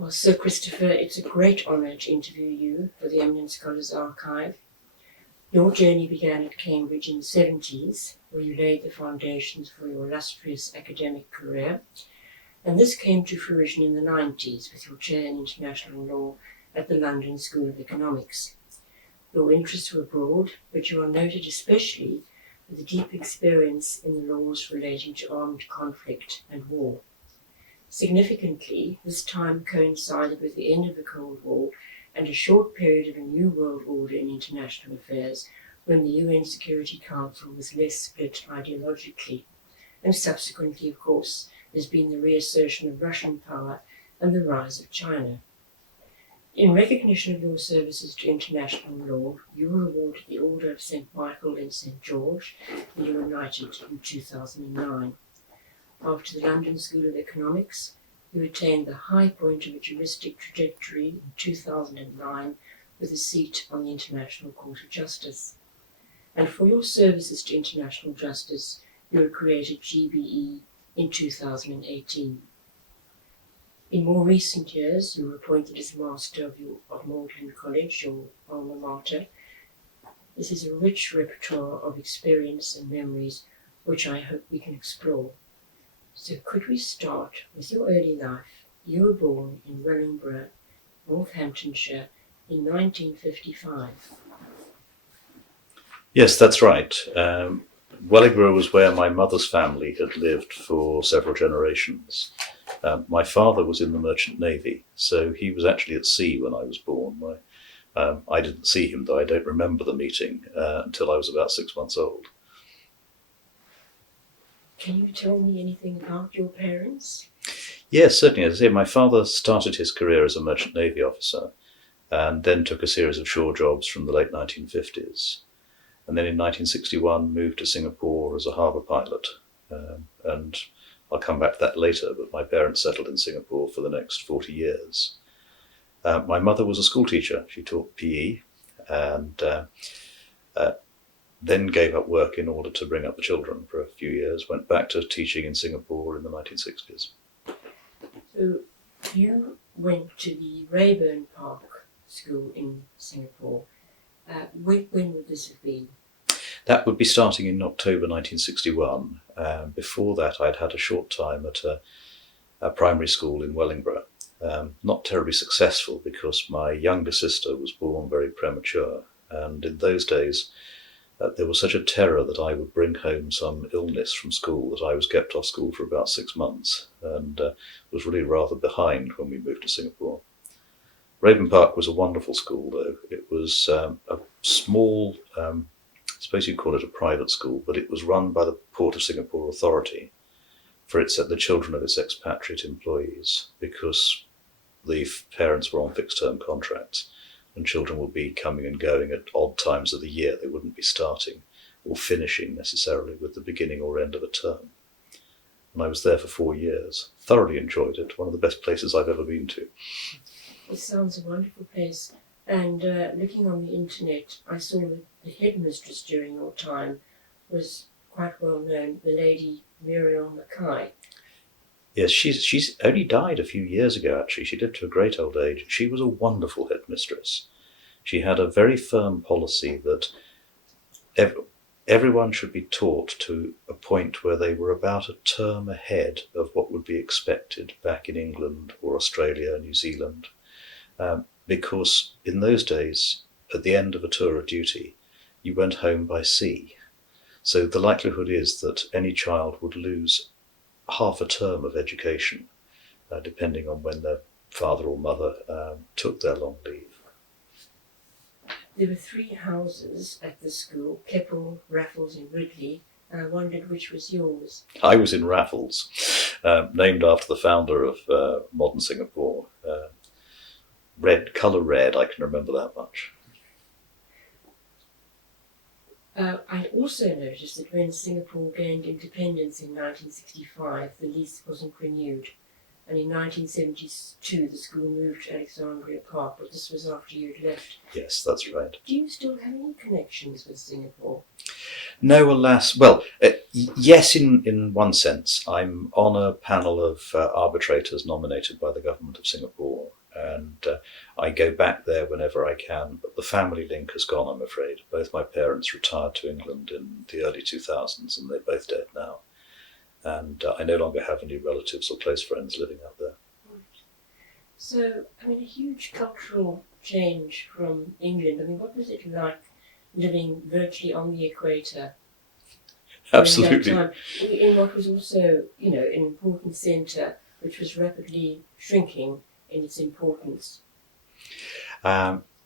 Well, Sir Christopher, it's a great honour to interview you for the Eminent Scholars Archive. Your journey began at Cambridge in the 70s, where you laid the foundations for your illustrious academic career, and this came to fruition in the 90s with your chair in international law at the London School of Economics. Your interests were broad, but you are noted especially for the deep experience in the laws relating to armed conflict and war. Significantly, this time coincided with the end of the Cold War and a short period of a new world order in international affairs when the UN Security Council was less split ideologically. And subsequently, of course, there's been the reassertion of Russian power and the rise of China. In recognition of your services to international law, you were awarded the Order of St. Michael and St. George, and you were knighted in 2009. After the London School of Economics, you attained the high point of a juristic trajectory in 2009 with a seat on the International Court of Justice. And for your services to international justice, you were created GBE in 2018. In more recent years, you were appointed as Master of Magdalen College, your alma mater. This is a rich repertoire of experience and memories which I hope we can explore. So could we start with your early life? You were born in Wellingborough, Northamptonshire, in 1955. Yes, that's right. Wellingborough was where my mother's family had lived for several generations. My father was in the Merchant Navy, so he was actually at sea when I was born. I didn't see him, though I don't remember the meeting until I was about 6 months old. Can you tell me anything about your parents? Yes, certainly. As I say, my father started his career as a Merchant Navy officer and then took a series of shore jobs from the late 1950s. And then in 1961 moved to Singapore as a harbour pilot. And I'll come back to that later, but my parents settled in Singapore for the next 40 years. My mother was a school teacher. She taught PE and then gave up work in order to bring up the children for a few years, went back to teaching in Singapore in the 1960s. So you went to the Rayburn Park School in Singapore. When would this have been? That would be starting in October 1961. Before that, I'd had a short time at a primary school in Wellingborough. Not terribly successful because my younger sister was born very premature. And in those days, there was such a terror that I would bring home some illness from school that I was kept off school for about 6 months and was really rather behind when we moved to Singapore. Rayburn Park was a wonderful school, though. It was a small, I suppose you'd call it a private school, but it was run by the Port of Singapore Authority for the children of its expatriate employees, because the parents were on fixed-term contracts and children would be coming and going at odd times of the year. They wouldn't be starting or finishing necessarily with the beginning or end of a term. And I was there for 4 years. Thoroughly enjoyed it. One of the best places I've ever been to. It sounds a wonderful place. And looking on the internet, I saw that the headmistress during your time was quite well known, the Lady Muriel Mackay. Yes, she's only died a few years ago, actually. She lived to a great old age. She was a wonderful headmistress. She had a very firm policy that everyone should be taught to a point where they were about a term ahead of what would be expected back in England or Australia, New Zealand. Because in those days, at the end of a tour of duty, you went home by sea. So the likelihood is that any child would lose half a term of education, depending on when their father or mother took their long leave. There were 3 houses at the school, Keppel, Raffles and Ridley. I wondered which was yours. I was in Raffles, named after the founder of modern Singapore. Colour red, I can remember that much. I also noticed that when Singapore gained independence in 1965, the lease wasn't renewed. and in 1972 the school moved to Alexandria Park, but this was after you'd left. Yes, that's right. Do you still have any connections with Singapore? No, alas. Well, yes, in one sense. I'm on a panel of arbitrators nominated by the government of Singapore, and I go back there whenever I can, but the family link has gone, I'm afraid. Both my parents retired to England in the early 2000s, and they're both dead now. And I no longer have any relatives or close friends living out there. So, I mean, a huge cultural change from England. I mean, what was it like living virtually on the equator? Absolutely. During that time, in what was also, you know, an important centre, which was rapidly shrinking in its importance.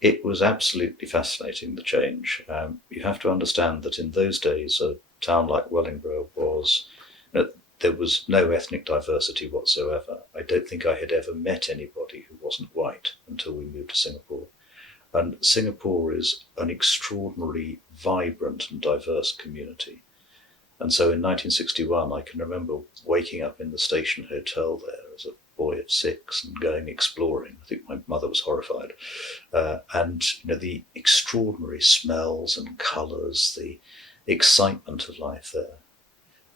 It was absolutely fascinating, the change. You have to understand that in those days, a town like Wellingborough was, there was no ethnic diversity whatsoever. I don't think I had ever met anybody who wasn't white until we moved to Singapore. And Singapore is an extraordinarily vibrant and diverse community. And so in 1961, I can remember waking up in the station hotel there as a boy of 6 and going exploring. I think my mother was horrified. And the extraordinary smells and colours, the excitement of life there.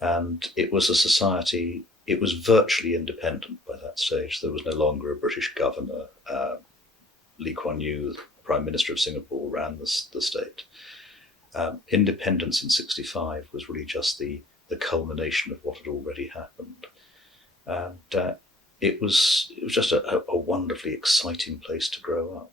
And it was a society, it was virtually independent by that stage. There was no longer a British governor. Lee Kuan Yew, the Prime Minister of Singapore, ran the state. Independence in 1965 was really just the culmination of what had already happened. And it was just a wonderfully exciting place to grow up.